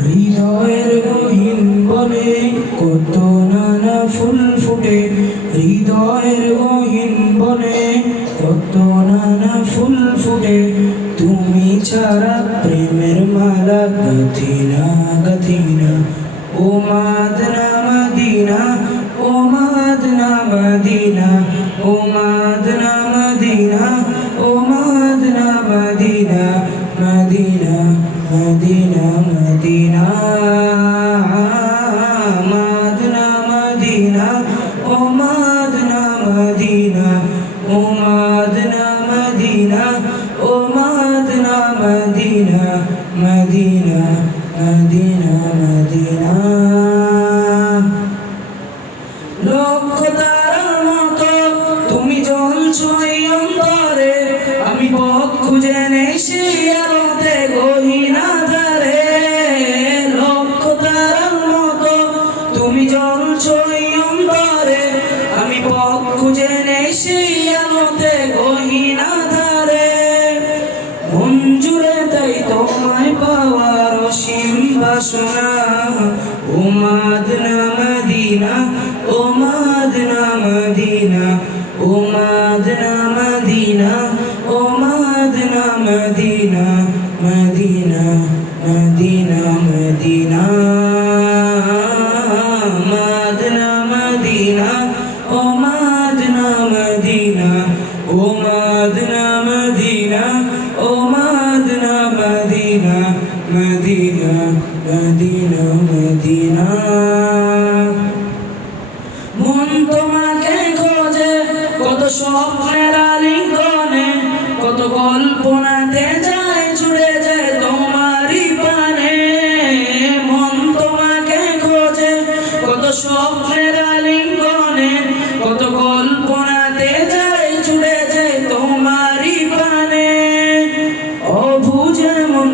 হৃদয়ের গহীন বনে কত নানা ফুল ফুটে, হৃদয়ের গহীন বনে কত নানা ফুল ফুটে। তুমি ছাড়া প্রেমের মালা গাঁথি না গাঁথি না। ও মাদনা মদিনা, ও মাদনা মদিনা, ও মাদনা মদিনা, ও মাদনা মদিনা, মদিনা মদিনা মদিনা, মাদনা মদিনা, ও মাদনা মদিনা, ও মাদনা মদিনা, ও মাদনা মদিনা, মদিনা মদিনা মদিনা। লক্ষ তারার মতো তুমি জ্বলছো এই অন্তরে, আমি পথ খুঁজে নেই সেই আলোতে গহীন আঁধারে। লক্ষ তারার মতো তুমি জ্বলছো এই অন্তরে, আমি পথ খুঁজে নেই সেই আলোতে গহীন আঁধারে। মন জুড়ে তাই তোমায় পাওয়ার অসীম বাসনা। ও মাদনা মদিনা, ও মাদনা মদিনা, ও মাদনা মদিনা, ও মাদনা মদিনা, মদিনা মদিনা মদিনা, মাদনা মদিনা, ও মাদনা মদিনা, ও মাদনা মদিনা, ও মাদনা মদিনা, মদিনা মদিনা মদিনা। মন তোমাকে খোঁজে কত স্বপ্নের আলিঙ্গনে, কত কল্পনাতে যায় ছুড়ে যায় তোমারই পানে। মন তোমাকে খোঁজে কত স্বপ্নের আলিঙ্গনে, কত কল্পনাতে যায় ছুড়ে যায় তোমারই পানে। অবুঝে মন